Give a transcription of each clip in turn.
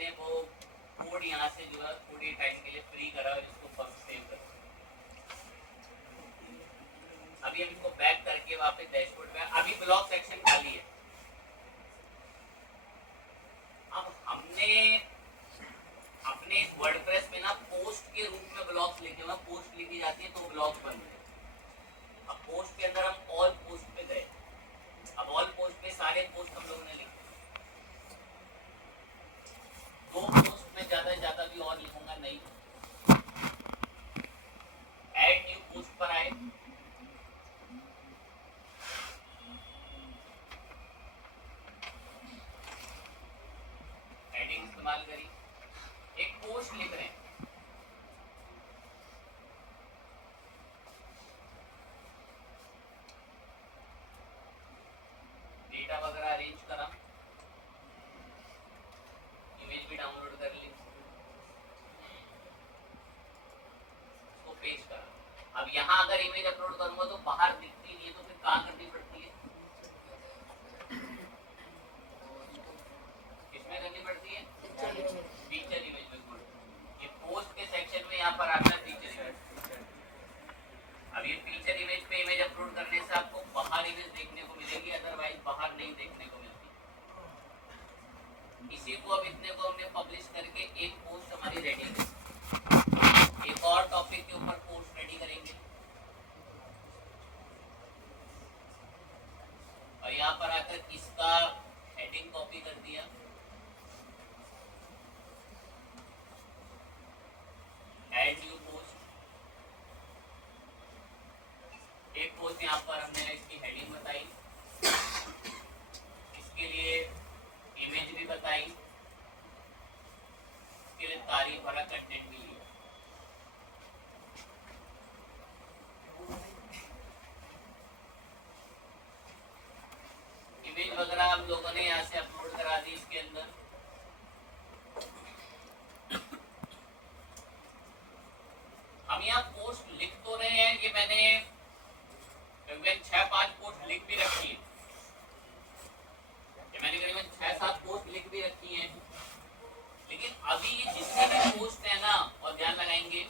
मैंने वो कोड यहाँ से जो है थोड़ी टाइम के लिए फ्री करा और इसको फर्स्ट सेव करो। अभी हम इसको बैक करके वापस डैशबोर्ड में, अभी ब्लॉग सेक्शन खाली है। अब हमने अपने वर्डप्रेस में ना पोस्ट के रूप में ब्लॉग्स लिखे हुए, पोस्ट लिखी जाती है तो ब्लॉग्स बन गए। अब पोस्ट के अंदर हम ऑल पोस्ट पे गए। अब ऑल पोस्ट पे सारे पोस्ट हम लोगों ने लिखे। दो पोस्ट में ज्यादा से ज्यादा भी और लिखूंगा नहीं। ऐड न्यू पोस्ट पर आए, हेडिंग इस्तेमाल करी, एक पोस्ट लिख रहे हैं। डेटा वगैरह अरेंज करा, इमेज भी डाउनलोड कर ली, उसको पेस्ट करा। अब यहाँ अगर इमेज अपलोड करूंगा तो बाहर दिखती नहीं है, तो फिर कहाँ करनी पड़ती है? किसमें करनी पड़ती है? फीचर इमेज में। गुड। ये पोस्ट के सेक्शन में यहाँ पर आता है फीचर इमेज। अब ये फीचर इमेज पे इमेज अपलोड करने से आपको बाहर इमेज देखने को मिलेगी, अदरवाइज बाहर नहीं देखने को मिलती। इसी को अब इतने को हमने पब्लिश करके एक पोस्ट हमारी रेडी है। एक और टॉपिक के ऊपर पोस्ट रेडी करेंगे और यहाँ पर आकर इसका हेडिंग कॉपी कर दिया, ऐड न्यू पोस्ट। एक पोस्ट यहाँ पर हमने इसकी हेडिंग बताई, इसके लिए इमेज भी बताई, इसके लिए तारीफ भरा कंटेंट भी लिया। इमेज वगैरह हम लोगों ने यहाँ से अपलोड करा दी इसके अंदर। हम यहाँ पोस्ट लिख तो रहे हैं, ये मैंने 6-5 पोस्ट लिख भी रखी है, ये मैंने करीबन 6-7 पोस्ट लिख भी रखी है। लेकिन अभी ये जितने भी पोस्ट है ना, और ध्यान लगाएंगे,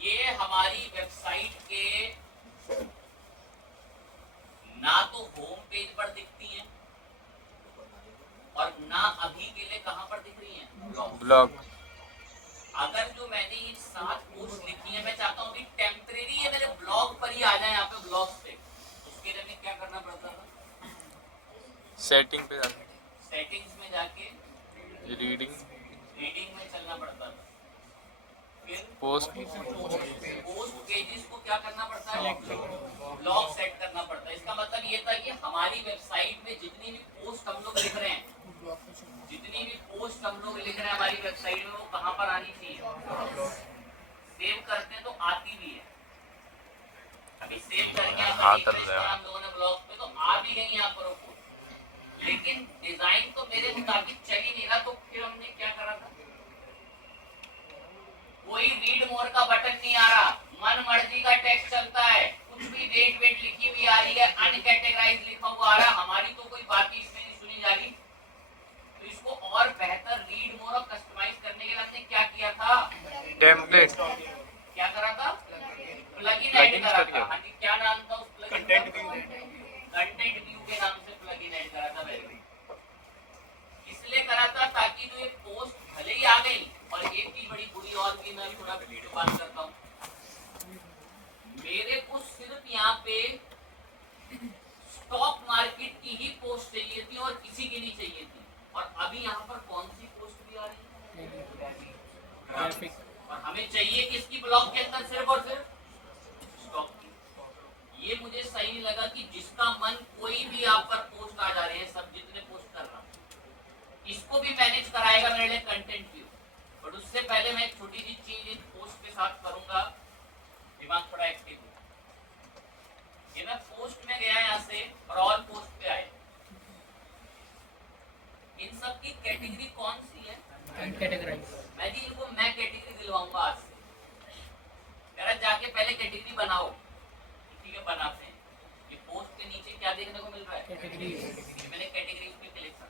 ये हमारी वेबसाइट के ना तो होम पेज पर दिखती हैं और ना अभी के लिए कहां पर दिख रही हैं? ब्लॉग। अगर जो मैंने ये 7 पोस्ट लिखी है, मैं चाहता हूँ कि टेम्परेरी ये मेरे ब्लॉग पर ही आ जाए, यहाँ पे ब्लॉग पे। उसके लिए क्या करना पड़ता था? सेटिंग पे जाके, सेटिंग्स में जाके रीडिंग में चलना पड़ता था। फिर पोस्ट पेजेस को क्या करना पड़ता है? ब्लॉग सेट करना पड़ता है। इसका मतलब ये था कि हमारी वेबसाइट में जितनी भी पोस्ट हम लोग लिख रहे हैं, हमारी वेबसाइट में, वो कहां पर आनी चाहिए? सेव करते हैं तो आती भी है। अभी सेव करके हम लोगों ने ब्लॉग पे तो आ भी गई यहाँ पर, लेकिन डिजाइन तो मेरे मुताबिक चल ही नहीं रहा। तो फिर हमने क्या करा था? कोई रीड मोर का बटन नहीं आ रहा, मन मर्जी का टेक्स्ट चलता है, कुछ भी डेट वेट लिखी हुई आ रही है, अनकैटेगराइज लिखा हुआ आ रहा, हमारी तो कोई बात ही इसमें नहीं सुनी जा रही। तो इसको और बेहतर रीड मोर और कस्टमाइज करने के लिए हमने क्या किया था? टेम्पलेट। क्या करा था? प्लगइन ऐड करा था। हाँ जी, क्या नाम था उस प्लगइन का? कंटेंट व्यू के नाम से प्लगइन ऐड करा था। इसलिए करा था ताकि जो ये पोस्ट भले ही आ गई, और एक चीज बड़ी बुरी और भी, मैं थोड़ा वीडियो बात करता हूँ, मेरे को सिर्फ यहाँ पे स्टॉक मार्केट की ही पोस्ट चाहिए थी और किसी की नहीं चाहिए थी। और अभी यहाँ पर कौन सी पोस्ट भी आ रही है? और हमें चाहिए किसकी? ब्लॉग के अंदर सिर्फ और सिर्फ स्टॉक की। ये मुझे सही नहीं लगा कि जिसका मन, कोई भी आप पर पोस्ट आ जा रहे हैं, सब जितने पोस्ट कर रहा, इसको भी मैनेज कराएगा मेरे लिए कंटेंट व्यू। बट उससे पहले मैं एक छोटी सी चीज इस पोस्ट के साथ करूंगा, दिमाग थोड़ा एक्टिव हो। ये मैं पोस्ट में गया यहाँ से और ऑल पोस्ट पे आए। इन सब की कैटेगरी कौन सी है? कैटेगराइज। मैं जी इनको मैं कैटेगरी दिलवाऊंगा आज से। जरा जाके पहले कैटेगरी बनाओ। ठीक है, बनाते हैं। ये पोस्ट के नीचे क्या देखने को मिल रहा है? कैटेगरी। मैंने कैटेगरी पे क्लिक करा।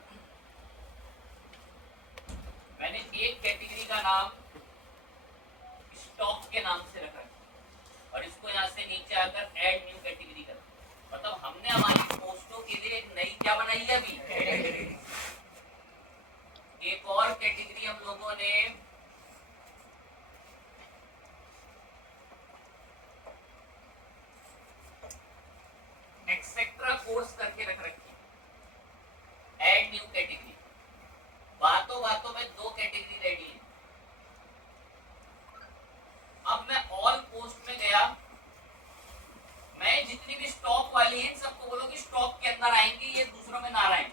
मैंने एक कैटेगरी का नाम स्टॉक के नाम से रखा है और इसको यहाँ से नीचे आकर ऐड न्यू कैटेगरी कर, मतलब हमने हमारी पोस्टों के लिए एक नई क्या बनाई है अभी। एक और कैटेगरी हम लोगों ने एक्सेट्रा कोर्स करके रख रखी है, ऐड न्यू कैटेगरी। बातों बातों में दो कैटेगरी रेडी है। अब मैं ऑल पोस्ट में गया, मैं जितनी भी स्टॉक वाली है सबको बोलो कि स्टॉक के अंदर आएंगे, ये दूसरों में ना आए।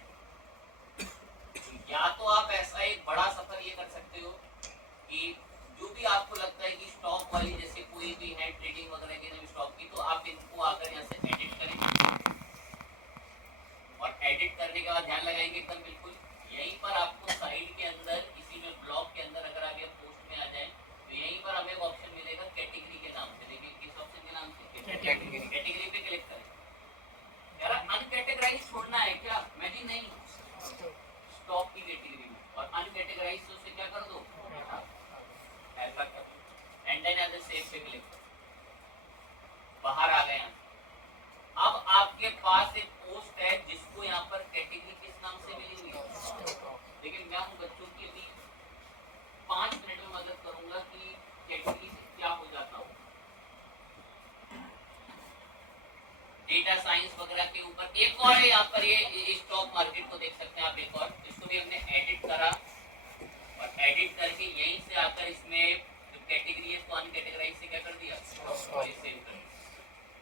या तो आप ऐसा एक बड़ा सफर ये कर सकते हो कि जो भी आपको लगता है कि स्टॉक वाली जैसे कोई भी है ट्रेडिंग वगैरह के लिए स्टॉक की, तो आप इनको आकर यहाँ से एडिट करें और एडिट करने के बाद ध्यान लगाएंगे एकदम बिल्कुल यहीं पर आपको साइड के अंदर किसी में ब्लॉक के अंदर अगर आप ये पोस्ट में आ जाए तो यहीं पर हमें ऑप्शन मिलेगा कैटेगरी के नाम से। देखिए किस ऑप्शन के नाम से, कैटेगरी पे क्लिक करें। यार अनकैटेगराइज छोड़ना है क्या? मैं भी नहीं, स्टॉक की कैटेगरी में, और अनकैटेगराइज से क्या कर दो, ऐसा कर दो एंड देन अदर सेव पे क्लिक करो, बाहर आ गए। अब आपके पास एक पोस्ट है जिसको यहाँ पर कैटेगरी किस नाम से मिली हुई है। लेकिन मैं उन बच्चों की अभी 5 मिनट में मदद करूंगा कि कैटेगरी से क्या हो जाता हो। डेटा साइंस वगैरह के ऊपर एक और है यहाँ पर, ये स्टॉक मार्केट को देख सकते हैं आप। एक और इसको भी हमने एडिट करा और एडिट करके यहीं से आकर इसमें जो कैटेगरी है इसको अनकैटेगराइज से क्या कर दिया, और सेव कर दिया।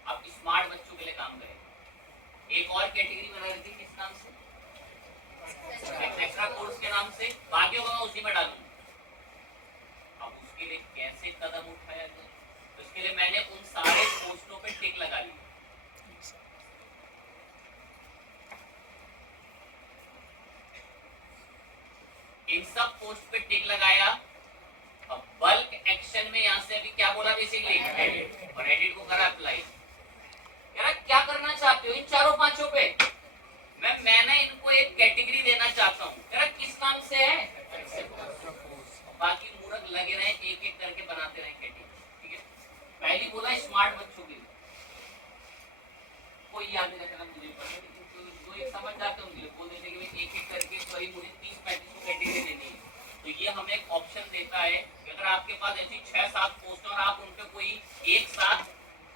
आप स्मार्ट बच्चों के लिए काम करें। एक और कैटेगरी बना रही थी किस नाम से, एक्स्ट्रा कोर्स के नाम से, बाकी होगा मैं उसी में डालूंगा। अब उसके लिए कैसे कदम उठाया जाए, तो इसके लिए मैंने उन सारे पोस्टों पे टिक लगा लिया। इन सब पोस्ट पे टिक लगाया। अब बल्क एक्शन में यहां से अभी क्या बोला बेसिकली, एडिट, और एडिट को करा अप्लाई। यार क्या करना चाहते हो इन चारों पांचों पे? मैंने इनको एक कैटेगरी देना चाहता हूँ। यार किस काम से है, बाकी मूर्ख लगे रहे एक एक करके बनाते रहे कैटेगरी। ठीक है, पहली बोला स्मार्ट बच्चों के लिए, कोई याद नहीं रखना मुझे पता, लेकिन जो एक समझ जाते होंगे वो देते कि एक एक करके कोई मुझे 30-35 को कैटेगरी देनी है। तो ये हमें एक ऑप्शन देता है कि अगर आपके पास ऐसी 6-7 पोस्ट और आप उनपे कोई एक साथ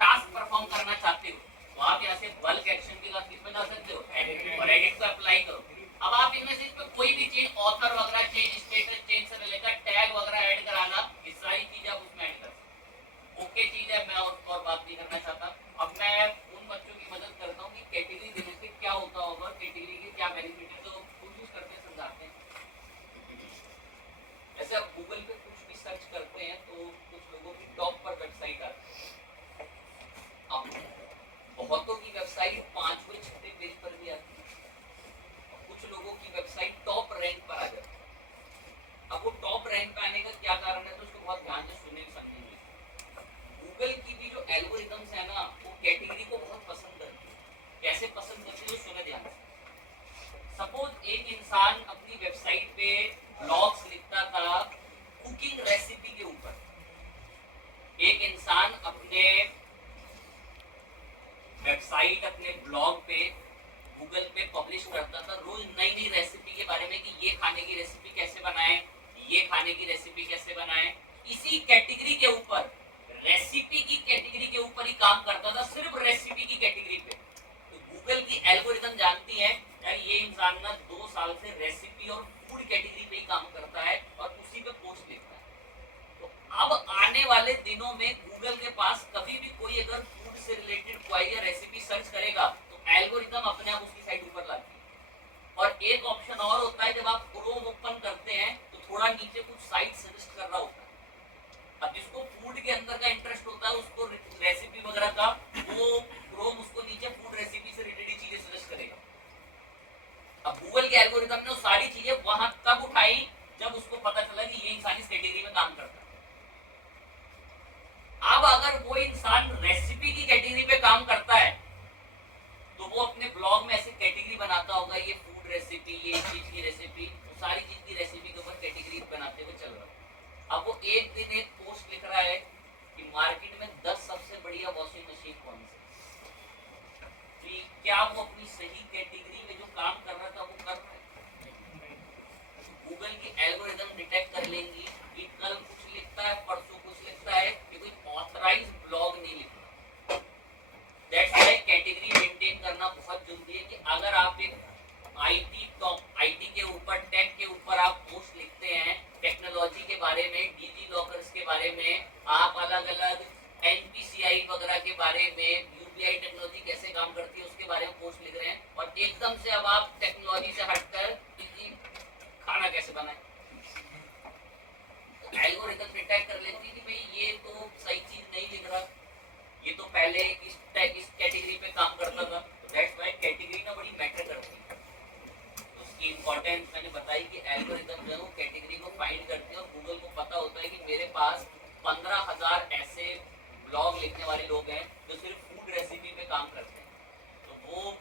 टास्क परफॉर्म करना चाहते हो तो आप यहाँ से बल्क एक्शन के साथ किसमें जा सकते हो, एडिट, और एडिट को अप्लाई करो। अब आप इनमें से इसमें कोई भी चेंज, ऑथर वगैरह चेंज, स्टेटस चेंज से रिलेटेड टैग वगैरह ऐड कराना, ये सारी चीजें आप उसमें ऐड कर सकते। ओके चीज है, मैं और बात नहीं करना चाहता। अब मैं उन बच्चों की मदद करता हूँ कि कैटेगरी देने से क्या होता होगा, कैटेगरी के क्या बेनिफिट है, तो कोशिश करते हैं समझाते हैं। जैसे आप गूगल पे कुछ भी सर्च करते हैं तो कुछ लोगों की टॉप पर वेबसाइट आती है, अब बहुतों की वेबसाइट 5वें-6वें पेज पर भी आती है, कुछ लोगों की वेबसाइट टॉप रैंक पर आ जाती है। अब वो टॉप रैंक पे आने का क्या कारण है, तो उसको बहुत ध्यान से सुने समझेंगे। गूगल की भी जो एल्गोरिथम्स है ना, वो कैटेगरी को बहुत पसंद करती है। कैसे पसंद करती है, सुने ध्यान से। सपोज एक इंसान अपनी वेबसाइट पे ब्लॉग्स लिखता था कुकिंग रेसिपी के ऊपर। एक इंसान अपने वेबसाइट, अपने ब्लॉग पे गूगल पे पब्लिश करता था रोज नई नई रेसिपी के बारे में कि ये खाने की रेसिपी कैसे बनाएं, ये खाने की रेसिपी कैसे बनाएं। इसी कैटेगरी के ऊपर, रेसिपी की कैटेगरी के ऊपर ही काम करता था, सिर्फ रेसिपी की कैटेगरी पे। तो गूगल की एल्गोरिथम जानती है यार ये इंसान ना 2 साल से रेसिपी और फूड कैटेगरी पे ही काम करता है और उसी पे पोस्ट लिखता है। तो अब आने वाले दिनों में गूगल के पास कभी भी कोई अगर फूड से रिलेटेड कोई रेसिपी सर्च करेगा तो एल्गोरिथम अपने आप उसकी साइट ऊपर लाती है। और एक ऑप्शन और होता है, जब आप क्रोम ओपन करते हैं तो थोड़ा नीचे कुछ साइट सजेस्ट कर रहा होता है। अब जिसको फूड के अंदर का इंटरेस्ट होता है, उसको रेसिपी वगैरह का, वो क्रोम उसको नीचे फूड रेसिपी से रिलेटेड चीजें सजेस्ट करेगा। अब गूगल के एल्गोरिथम ने वो सारी चीजें वहां तक उठाई जब उसको पता चला कि ये इंसान इस कैटेगरी में काम करता है। अब अगर वो इंसान रेसिपी की कैटेगरी पे काम करता है तो वो अपने ब्लॉग में सही कैटेगरी में जो काम कर रहा था वो कर रहा है। गूगल की एल्गोरिदम डिटेक्ट कर लेंगी कि कल कुछ लिखता है, परसों कुछ लिखता है, कि कोई ऑथराइज्ड ब्लॉग नहीं लिख रहा। दैट्स व्हाई कैटेगरी मेंटेन करना बहुत जरूरी है कि अगर आप एक आईटी के ऊपर, टेक के ऊपर आप पोस्ट लिखते हैं, टेक्नोलॉजी के बारे में, डिजी लॉकर्स के बारे में, आप अलग अलग एनपीसीआई वगैरह के बारे में, यूपीआई टेक्नोलॉजी कैसे काम करती है उसके बारे में पोस्ट लिख रहे हैं, और एकदम से अब आप टेक्नोलॉजी से हटकर खाना कैसे बनाए, तो एल्गोरिथम डिटेक्ट कर लेती है कि भाई ये तो सही चीज नहीं लिख रहा, ये तो पहले इस कैटेगरी पे काम करता था। तो दैट्स व्हाई कैटेगरी ना बड़ी मैटर करती है। तो उसकी इंपॉर्टेंस मैंने बताई कि एल्गोरिथम जो है वो कैटेगरी को फाइंड करते हैं, और गूगल को पता होता है कि मेरे पास 15,000 ऐसे ब्लॉग लिखने वाले लोग हैं जो सिर्फ फूड रेसिपी पे काम करते हैं। तो वो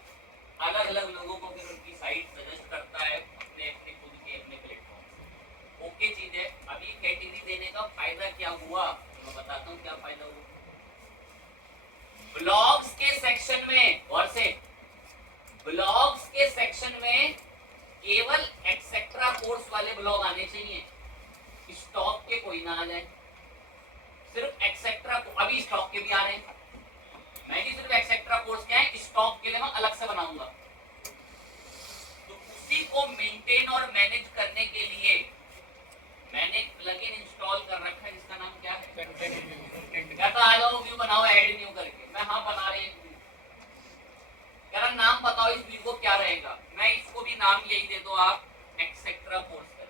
अलग अलग लोगों को फिर उनकी साइट सजेस्ट करता है अपने अपने खुद के अपने प्लेटफॉर्म से। ओके चीज है। अभी कैटेगरी देने का फायदा क्या हुआ, मैं बताता हूँ क्या फायदा हुआ। ब्लॉग्स के सेक्शन में, और से ब्लॉग्स के सेक्शन में केवल एक्सेट्रा कोर्स वाले ब्लॉग आने चाहिए, स्टॉक के कोई ना आ जाए। सिर्फ एक्सेट्रा, अभी स्टॉक के भी आ रहे हैं, मैं भी सिर्फ एक्सेट्रा कोर्स क्या है, स्टॉक के लिए मैं अलग से बनाऊंगा। तो उसी को मेंटेन और मैनेज करने के लिए मैंने प्लगइन इंस्टॉल कर रखा है जिसका नाम क्या है, क्या था, आ जाओ व्यू बनाओ ऐड न्यू करके। मैं हाँ बना रहे हैं, कह रहा नाम बताओ इस व्यू को क्या रहेगा, मैं इसको भी नाम यही दे दो आप, एक्सेट्रा कोर्स कर।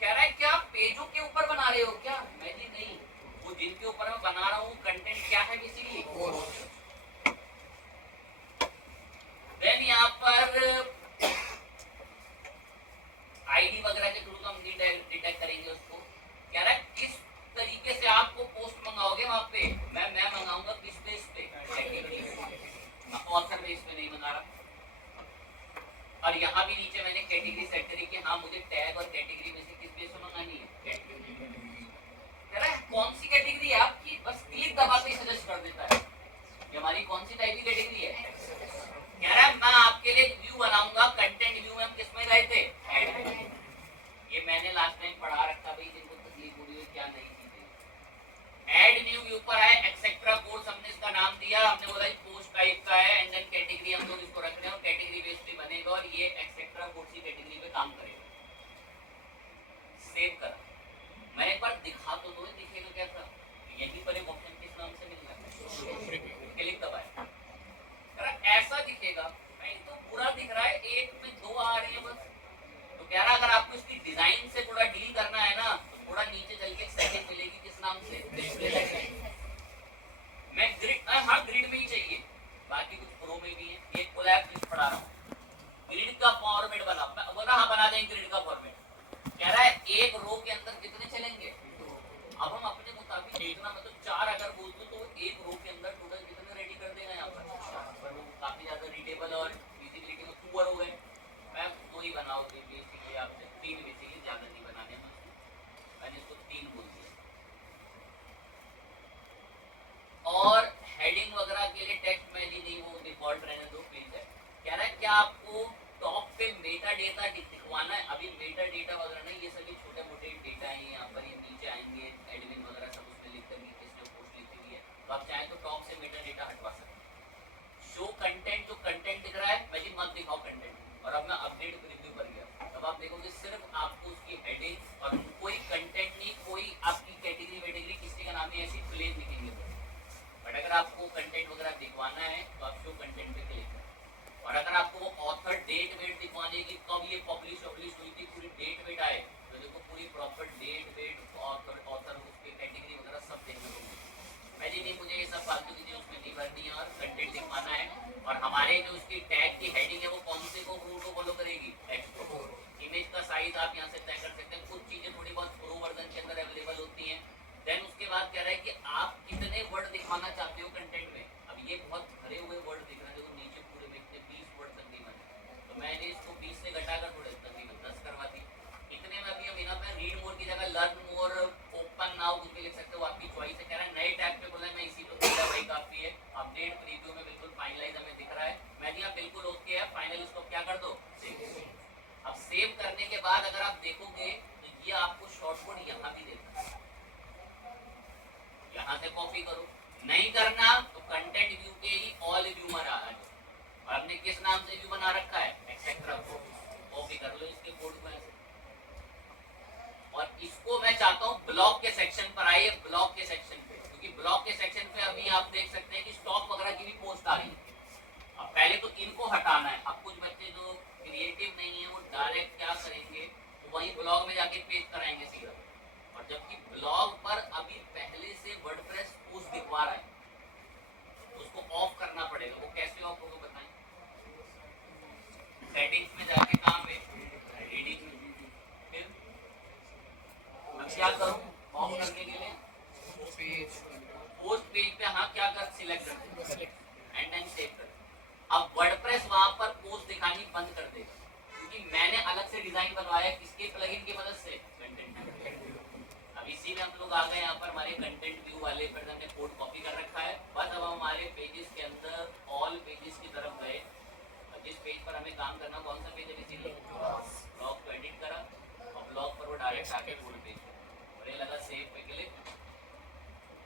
कह रहा है क्या पेजों के ऊपर बना रहे हो क्या, मैं जी नहीं, वो जिनके ऊपर मैं बना रहा हूँ कंटेंट क्या है बेसिकली। देन यहाँ पर आईडी वगैरह के थ्रू हम डिटेक्ट करेंगे उसको। कह रहा है किस तरीके से आपको पोस्ट मंगाओगे वहां पे, मैं मंगाऊंगा किस बेस पे, ऑथर बेस पे नहीं मंगा रहा। और यहाँ भी नीचे मैंने कैटेगरी सेट करी कि हाँ मुझे टैग और कैटेगरी में से किस बेस पे मंगानी है। कह रहा है कौन सी कैटेगरी है आपकी, बस क्लिक दबाते ही सजेस्ट कर देता है कि हमारी कौन सी टाइप की कैटेगरी है। कह रहा है मैं आपके लिए व्यू बनाऊंगा, कंटेंट व्यू में हम किस में गए थे, ये मैंने लास्ट टाइम पढ़ा रखा भाई, जिनको तकलीफ हो रही है क्या नहीं चीजें। ऐड न्यू व्यू पर है, एक्सेट्रा कोर्स हमने इसका नाम दिया, हमने बोला पोस्ट टाइप का है, एंड देन कैटेगरी हम लोग इसको रख रहे हैं और कैटेगरी बेस पे बनेगा और ये एक्सेट्रा कोर्स की कैटेगरी पे काम करेगा। सेव करा, मैं एक बार दिखा तो दो, दिखेगा क्या था, यहीं पर एक ऑप्शन किस नाम से मिल रहा है, क्लिक दबाए, ऐसा दिखेगा। भाई तो पूरा दिख रहा है, एक में दो आ रही है बस। तो कह रहा अगर आपको इसकी डिजाइन से थोड़ा डील करना है ना, तो थोड़ा नीचे चल के एक सेटिंग मिलेगी किस नाम से, डिस्प्ले सेटिंग। मैं ग्रिड, हाँ ग्रिड में ही चाहिए, बाकी कुछ प्रो में भी है। एक कोलैब लिस्ट पढ़ा रहा हूँ, ग्रिड का फॉर्मेट बना, मैं बोला हाँ बना देंगे ग्रिड का फॉर्मेट। कह रहा है एक रो के अंदर कितने चलेंगे, अब हम अपने मुताबिक जितना, मतलब 4 अगर बोल दो तो एक रो के अंदर टोटल कितने रेडी कर देगा यहाँ पर, काफी ज्यादा रीडेबल और विजिबिलिटी में पुअर हो गए। मैं 2 ही बनाओ बेसिकली, आपसे 3 बेसिकली, ज्यादा नहीं बनाने में, मैंने इसको 3 बोल दिया। और हेडिंग वगैरह के लिए टेक्स्ट में नहीं, वो डिफॉल्ट रहने दो प्लीज है। कह रहा है क्या आपको टॉप पे मेटा डेटा दिखवाना है, अभी मेटा डेटा वगैरह नहीं, ये सभी छोटे मोटे डेटा है यहाँ पर, ये नीचे आएंगे एडमिन वगैरह सब उसमें लिखकर नीचे इसने पोस्ट लिखी हुई है, तो आप चाहें तो टॉप से मेटा डेटा हटवा सकते हैं। शो कंटेंट, जो कंटेंट दिख रहा है पहले मत दिखाओ कंटेंट, और अब मैं अपडेट प्रीव्यू पर गया, तब आप देखोगे सिर्फ आपको उसकी हेडिंग और कोई कंटेंट नहीं, कोई आपकी कैटेगरी वेटेगरी किसी का नाम नहीं, ऐसी प्लेन दिखेंगे। बट अगर आपको कंटेंट वगैरह दिखवाना है तो आप शो कंटेंट पे क्लिक करें, और अगर आपको वो ऑथर डेट वेट दिखवाने की, कब ये पब्लिश हुई थी, पूरी डेट वेट आए, तो देखो पूरी प्रॉपर डेट वेट, ऑथर उसके कैटेगरी वगैरह सब देखने को मिले। मैं जी नहीं, मुझे ये सब फालतू चीजें उसमें नहीं भरनी है, और कंटेंट दिखवाना है। और हमारे जो उसकी टैग की हेडिंग है वो कौन से को रूल को फॉलो करेगी, टेक्स्ट को। इमेज का साइज आप यहाँ से तय कर सकते हैं, कुछ चीजें थोड़ी बहुत प्रो वर्जन के अंदर अवेलेबल होती हैं। देन उसके बाद कह रहा है कि आप कितने वर्ड दिखवाना चाहते हो कंटेंट में। अब ये बहुत भरे हुए वर्ड दिख रहे हैं, देखो नीचे पूरे दिखते 20 वर्ड तकरीबन, तो मैंने इसको 20 से घटाकर थोड़े तकरीबन 10 करवा दी। इतने में अभी हम इनफ है, रीड मोर की जगह लर्न मोर, ओपन नाउ कुछ भी लिख सकते हो, आपकी चॉइस है। कह रहा है नए टैब पे बोला, मैं इसी पे भाई काफी है, अपडेट प्रीव्यू बाद अगर आप देखोगे तो ये आपको शॉर्टकट यहाँ भी देता है, यहाँ से कॉपी करो, नहीं करना तो कंटेंट व्यू के ही ऑल व्यू में आ जाओ, और आपने किस नाम से व्यू बना रखा है, एक्सेट्रा, कॉपी कर लो इसके कोड को ऐसे। और इसको मैं चाहता हूँ ब्लॉग के सेक्शन पर आइए, ब्लॉग के सेक्शन पे, क्योंकि ब्लॉग के सेक्शन पे अभी आप देख सकते हैं कि स्टॉक वगैरह की भी पोस्ट आ रही है। अब पहले तो इनको हटाना है। अब कुछ बच्चे जो क्रिएटिव नहीं है वो डायरेक्ट क्या करेंगे, तो वही ब्लॉग में जाके पेस्ट कराएंगे सीधा, और जबकि ब्लॉग पर अभी पहले से वर्डप्रेस पोस्ट दिखवा रहा है, उसको ऑफ करना पड़ेगा। वो कैसे ऑफ होगा बताएं? सेटिंग्स में जाके कहाँ पे, एडिटिंग, फिर अब क्या करूं ऑफ करने के लिए, पोस्ट पेज पे हाँ क्या कर, सिलेक्ट कर एंड देन सेव कर। अब वर्डप्रेस वहां पर पोस्ट दिखानी बंद कर देगा, क्योंकि मैंने अलग से डिजाइन बनवाया किसके प्लगइन की मदद से, कंटेंट। अब इसी में हम लोग आ गए यहाँ पर हमारे कंटेंट व्यू वाले पर, हमने कोड कॉपी कर रखा है। बस अब हमारे पेजेस के अंदर ऑल पेजेस की तरफ गए, जिस पेज पर हमें काम करना, कौन सा पेज है, इसीलिए ब्लॉग को एडिट करा और ब्लॉग पर वो डायरेक्ट आके फुल पेज और ये लगा सेव पे क्लिक।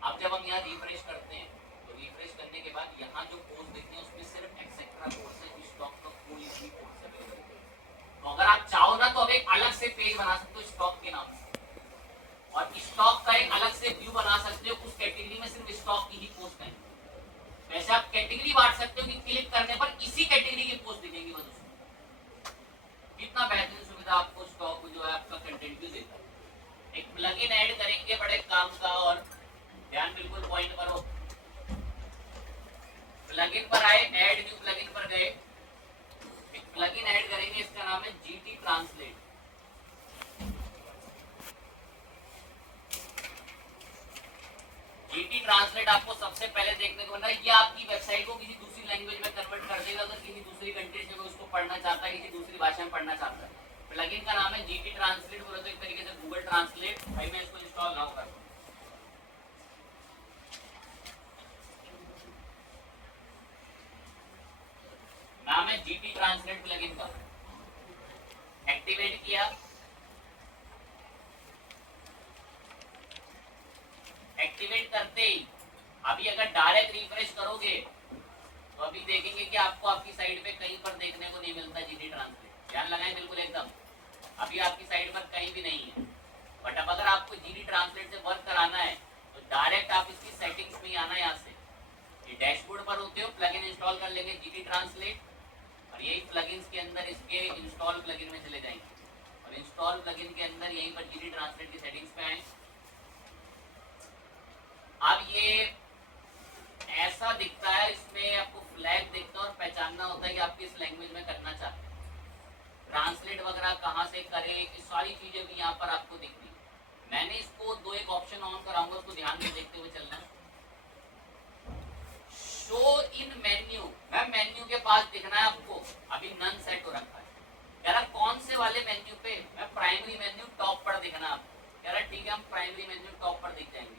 अब जब हम यहाँ रिफ्रेश करते हैं तो रिफ्रेश करने के बाद यहाँ जो पोस्ट दिखते हैं उसमें सिर्फ एक्सेट्रा कोर्स है, स्टॉक का फुल इसी कोर्स अवेलेबल है। तो अगर आप चाहो ना तो अब एक अलग से पेज बना सकते हो स्टॉक के नाम से, और स्टॉक का एक अलग से व्यू बना सकते हो, उस कैटेगरी में सिर्फ स्टॉक की ही पोस्ट है। वैसे आप कैटेगरी बांट सकते हो कि क्लिक करने पर इसी कैटेगरी की पोस्ट दिखेगी बस उसमें। कितना बेहतरीन सुविधा आपको स्टॉक जो है आपका कंटेंट भी देता है। एक प्लगइन ऐड करेंगे बड़े काम का, और ध्यान बिल्कुल पॉइंट पर हो। प्लगइन पर आए, ऐड न्यू प्लगइन पर गए, एक प्लगइन ऐड करेंगे, इसका नाम है जीटी ट्रांसलेट। जीटी ट्रांसलेट आपको सबसे पहले देखने को मिलना है, ये आपकी वेबसाइट को किसी दूसरी लैंग्वेज में कन्वर्ट कर देगा। अगर किसी दूसरी कंट्री से कोई उसको पढ़ना चाहता है, किसी दूसरी भाषा में पढ़ना चाहता है, प्लगइन का नाम है जीटी ट्रांसलेट। बोलो तो एक तरीके से गूगल ट्रांसलेट। भाई मैं इसको इंस्टॉल नाउ कर, नाम है जीटी ट्रांसलेट प्लगइन का। एक्टिवेट किया, एक्टिवेट करते ही अभी अगर डायरेक्ट रिफ्रेश करोगे तो अभी देखेंगे कि आपको आपकी साइट पे कहीं पर देखने को नहीं मिलता जीटी ट्रांसलेट। ध्यान लगाएं बिल्कुल एकदम, अभी आपकी साइट पर कहीं भी नहीं है। बट अब अगर आपको जीटी ट्रांसलेट से वर्क कराना है तो डायरेक्ट आप इसकी सेटिंग्स में आना, यहाँ से ये डैशबोर्ड पर होते हो, प्लगइन इंस्टॉल कर लेंगे जीटी ट्रांसलेट, और यही प्लगइन्स के अंदर इसके इंस्टॉल प्लगइन में चले जाएंगे, और इंस्टॉल प्लगइन के अंदर यहीं पर जीटी ट्रांसलेट की सेटिंग्स पे आए। अब ये ऐसा दिखता है, इसमें आपको फ्लैग दिखता है और पहचानना होता है कि आप किस लैंग्वेज में करना चाहते हैं, ट्रांसलेट वगैरह कहाँ से करें, ये सारी चीजें भी यहाँ पर आपको दिखती। मैंने इसको दो एक ऑप्शन ऑन कराऊंगा, उसको ध्यान में देखते हुए चलना। Show in menu, ma'am menu के पास दिखना है आपको, अभी नन सेट हो रखा है। कह रहा कौन से वाले मेन्यू पे, मैं प्राइमरी मेन्यू टॉप पर दिखना आपको। कह रहा ठीक है हम प्राइमरी मेन्यू टॉप पर दिख जाएंगे।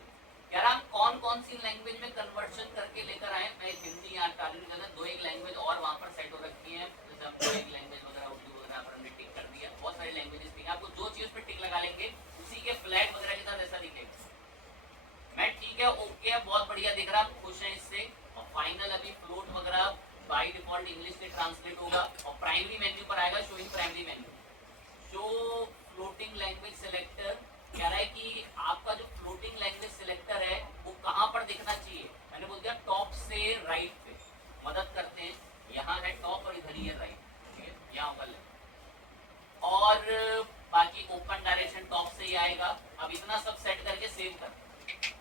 कह रहा हम कौन कौन सी लैंग्वेज में कन्वर्शन करके लेकर आए, मैं हिंदी यहाँ टारगेट करना, दो एक लैंग्वेज और वहाँ पर सेट हो रखी है, जैसे हम दो एक लैंग्वेज वगैरह उर्दू वगैरह पर हमने टिक कर दिया, बहुत सारी लैंग्वेजेस थी। आपको जो चीज पे टिक लगा लेंगे उसी के फ्लैग वगैरह के साथ ऐसा दिखेगा। मैं ठीक है ओके है, बहुत बढ़िया दिख रहा, खुश है इससे। और फाइनल अभी फ्लोट वगैरह बाय डिफॉल्ट इंग्लिश से ट्रांसलेट होगा, और प्राइमरी मेन्यू पर आएगा show in primary menu, show floating language selector. कह रहा है कि आपका जो फ्लोटिंग लैंग्वेज सिलेक्टर है वो कहाँ पर दिखना चाहिए, मैंने बोल दिया टॉप से राइट पे। मदद करते हैं, यहाँ है टॉप और इधर ही है राइट, ठीक है यहाँ पर है। और बाकी ओपन डायरेक्शन टॉप से ही आएगा। अब इतना सब सेट करके सेव कर,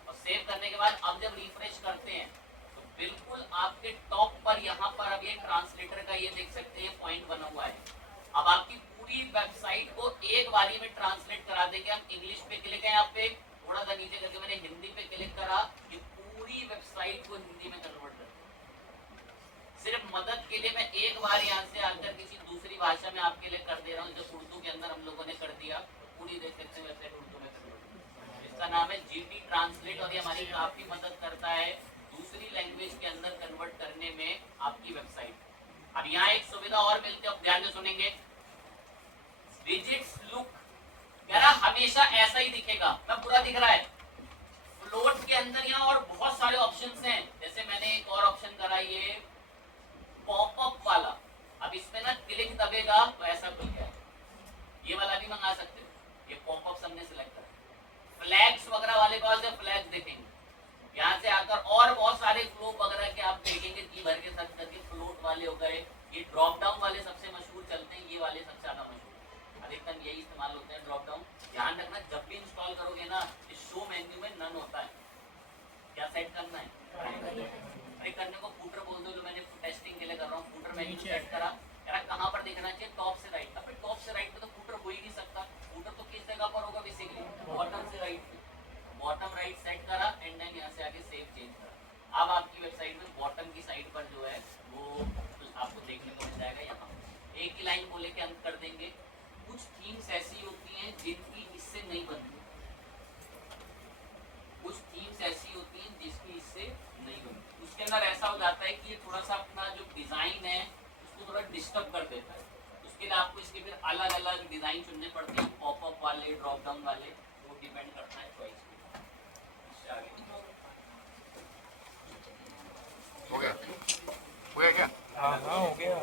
और सेव करने के बाद अब जब रिफ्रेश करते हैं तो बिल्कुल आपके टॉप पर यहाँ पर अब ये ट्रांसलेटर का ये देख सकते हैं पॉइंट बना हुआ है। अब आपकी पूरी वेबसाइट को एक बारी में ट्रांसलेट करा देंगे। हम इंग्लिश पे क्लिक है, यहाँ पे थोड़ा सा नीचे करके मैंने हिंदी पे क्लिक करा, ये पूरी वेबसाइट को हिंदी में कन्वर्ट कर। सिर्फ मदद के लिए मैं एक बार यहाँ से आकर किसी दूसरी भाषा में आपके लिए कर दे रहा हूँ, जब उर्दू के अंदर हम लोगों ने कर दिया, पूरी देख सकते हैं वेबसाइट उर्दू में कन्वर्ट। इसका नाम है जीटी ट्रांसलेट, और ये हमारी काफी मदद करता है दूसरी लैंग्वेज के अंदर कन्वर्ट करने में आपकी वेबसाइट। अब यहाँ एक सुविधा और मिलती है, अब ध्यान से सुनेंगे, विजिट्स लूप। कह रहा हमेशा ऐसा ही दिखेगा, ना पूरा दिख रहा है। फ्लोट के अंदर यहाँ और बहुत सारे ऑप्शंस हैं, जैसे मैंने एक और ऑप्शन करा ये पॉपअप वाला। अब इसमें ना क्लिक दबेगा तो ऐसा खुल गया, ये वाला भी मंगा सकते हो। ये पॉपअप हमने सिलेक्ट करा। फ्लैग्स वगैरह वाले पास है, फ्लैग्स देखेंगे यहाँ से आकर, और बहुत सारे फ्लो वगैरह के आप देखेंगे की भर के सर्च करके। फ्लोट वाले हो गए, ये ड्रॉप डाउन वाले सबसे मशहूर चलते हैं, ये वाले सबसे ज्यादा मशहूर, अधिकतम यही इस्तेमाल होते हैं ड्रॉप डाउन। ध्यान रखना जब भी इंस्टॉल करोगे ना, इस शो मेन्यू में नन होता है, क्या सेट करना है, अरे करने को फूटर बोल दो, जो मैंने टेस्टिंग के लिए कर रहा हूँ। फूटर मेन्यू सेट करा, कहाँ पर देखना चाहिए, टॉप से राइट। अब टॉप से राइट में तो फूटर हो ही नहीं सकता, फूटर तो किस जगह पर होगा बेसिकली, बॉटम से राइट में। बॉटम राइट सेट करा एंड देन यहाँ से आगे सेव चेंज करा। अब आपकी वेबसाइट में बॉटम की साइड पर जो है वो आपको देखने को मिल जाएगा। यहाँ एक ही लाइन बोले के अंत कर देंगे। कुछ थीम्स ऐसी होती हैं जिनकी इससे नहीं बनती, कुछ थीम्स ऐसी होती हैं जिसकी इससे नहीं बनती। उसके अंदर ऐसा हो जाता है कि ये थोड़ा सा अपना जो डिजाइन है उसको थोड़ा डिस्टर्ब कर देता है। उसके लिए आपको इसके फिर अलग अलग डिजाइन चुनने पड़ते हैं, पॉपअप वाले, ड्रॉप डाउन वाले, वो डिपेंड करता है चॉइस पे। हो गया क्या? हाँ हाँ हो गया।